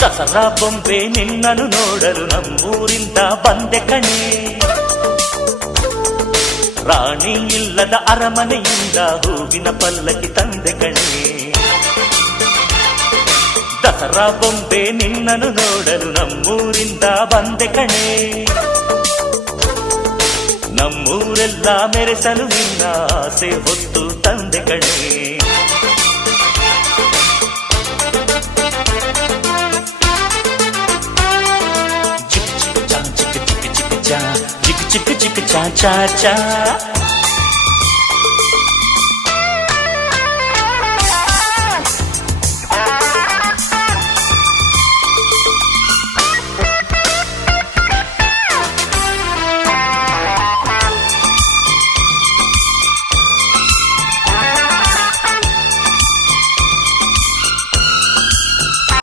ದಸರಾ ಬೊಂಬೆ ನಿನ್ನನ್ನು ನೋಡಲು ನಮ್ಮೂರಿಂದ ಬಂದೆ ಕಣೆ. ರಾಣಿ ಇಲ್ಲದ ಅರಮನೆಯಿಂದ ಹೂವಿನ ಪಲ್ಲಕ್ಕಿ ತಂದೆ ಕಣೆ. ದಸರಾ ಬೊಂಬೆ ನಿನ್ನನ್ನು ನೋಡಲು ನಮ್ಮೂರಿಂದ ಬಂದೆ ಕಣೆ. ನಮ್ಮೂರೆಲ್ಲ ಮೆರೆಸಲು ನಿನ್ನ ಆಸೆ ಹೊತ್ತು ತಂದೆ ಕಣೆ. ಚಿಕ್ಕ ಚಿಕ್ಕ ಚಾ ಚಾ ಚಾ ಚಾ